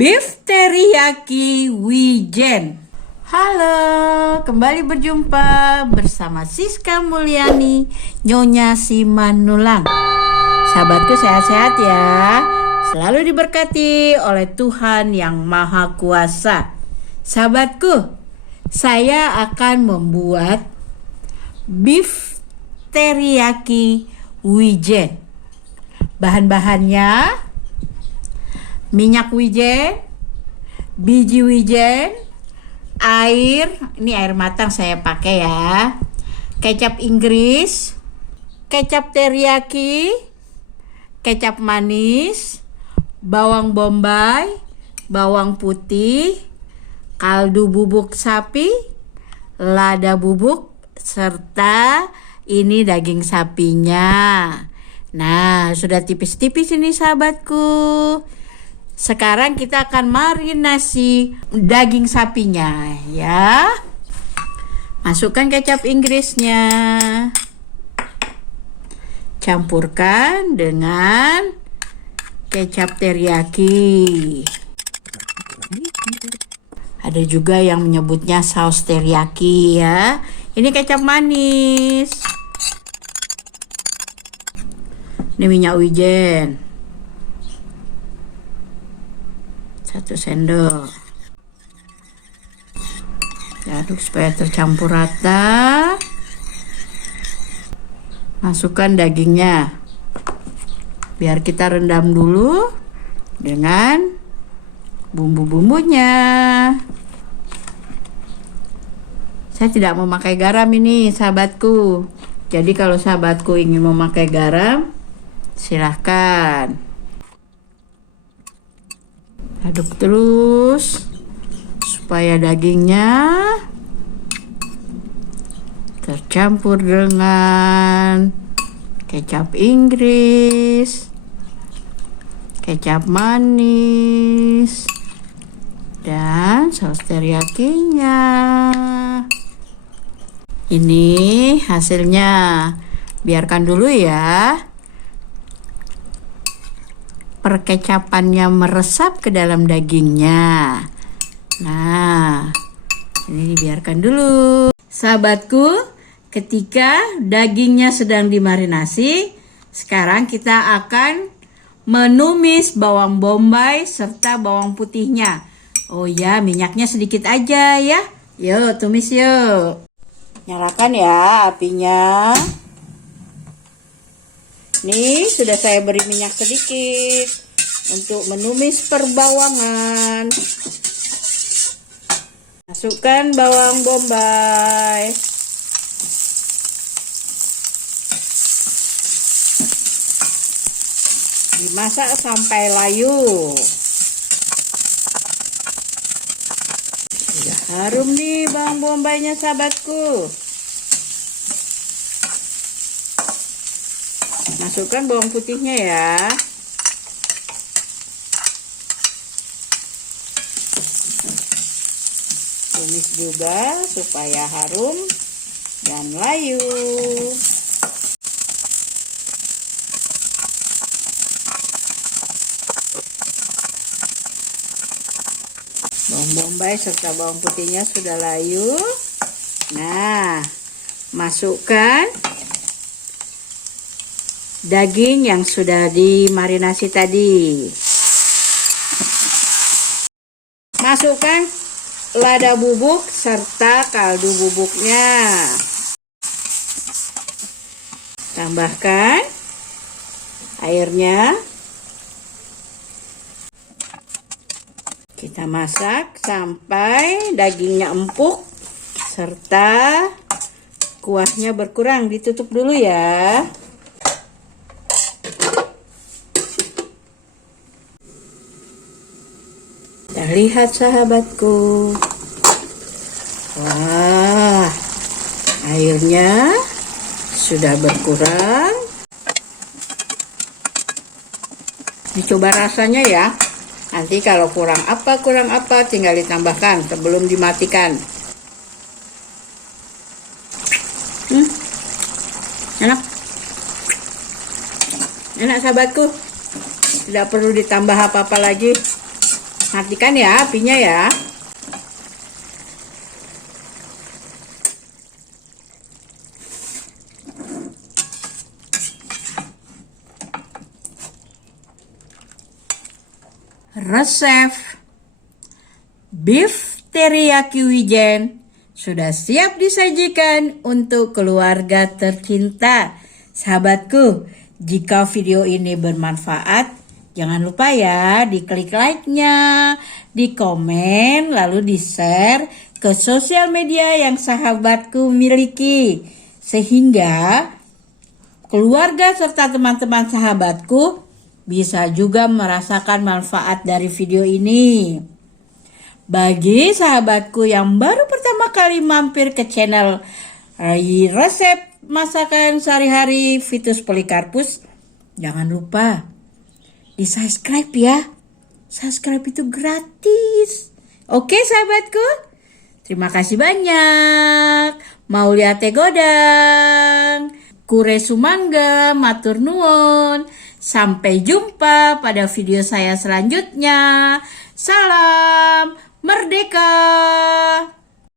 Beef teriyaki wijen. Halo, kembali berjumpa bersama Siska Mulyani, Nyonya Simanulang. Sahabatku sehat-sehat ya, selalu diberkati oleh Tuhan yang Maha Kuasa. Sahabatku, saya akan membuat beef teriyaki wijen. Bahan-bahannya: minyak wijen, biji wijen, air, ini air matang saya pakai ya, kecap Inggris, kecap teriyaki, kecap manis, bawang bombay, bawang putih, kaldu bubuk sapi, lada bubuk, serta ini daging sapinya. Nah, sudah tipis-tipis ini sahabatku. Sekarang kita akan marinasi daging sapinya ya. Masukkan kecap Inggrisnya. Campurkan dengan kecap teriyaki. Ada juga yang menyebutnya saus teriyaki ya. Ini kecap manis. Ini minyak wijen. 1 sendok. Aduk supaya tercampur rata. Masukkan dagingnya. Biar kita rendam dulu dengan bumbu-bumbunya. Saya tidak memakai garam ini sahabatku. Jadi kalau sahabatku ingin memakai garam, silahkan. Aduk terus supaya dagingnya tercampur dengan kecap Inggris, kecap manis, dan saus teriyakinya. Ini hasilnya. Biarkan dulu ya perkecapannya meresap ke dalam dagingnya. Nah, ini biarkan dulu. Sahabatku, ketika dagingnya sedang dimarinasi, sekarang kita akan menumis bawang bombay serta bawang putihnya. Oh ya, minyaknya sedikit aja ya. Yuk, tumis yuk. Nyalakan ya apinya. Nih, sudah saya beri minyak sedikit untuk menumis perbawangan. Masukkan bawang bombay. Dimasak sampai layu. Sudah harum nih bawang bombaynya sahabatku. Masukkan bawang putihnya ya. Tumis juga supaya harum dan layu. Bawang bombay serta bawang putihnya sudah layu. Nah, masukkan daging yang sudah dimarinasi tadi. Masukkan lada bubuk serta kaldu bubuknya. Tambahkan airnya. Kita masak sampai dagingnya empuk serta kuahnya berkurang. Ditutup dulu ya. Lihat sahabatku. Wah, airnya sudah berkurang. Dicoba rasanya ya. Nanti kalau kurang apa tinggal ditambahkan sebelum dimatikan. Enak. Enak sahabatku. Tidak perlu ditambah apa-apa lagi. Matikan ya apinya ya. Resep beef teriyaki wijen sudah siap disajikan untuk keluarga tercinta. Sahabatku, jika video ini bermanfaat, jangan lupa ya diklik like-nya, di komen, lalu di-share ke sosial media yang sahabatku miliki. Sehingga keluarga serta teman-teman sahabatku bisa juga merasakan manfaat dari video ini. Bagi sahabatku yang baru pertama kali mampir ke channel resep masakan sehari-hari Vitus Polikarpus, jangan lupa di-subscribe ya. Subscribe itu gratis. Oke sahabatku, terima kasih banyak. Maulia Tegodang, Kure Sumangga, matur nuwun. Sampai jumpa pada video saya selanjutnya. Salam merdeka.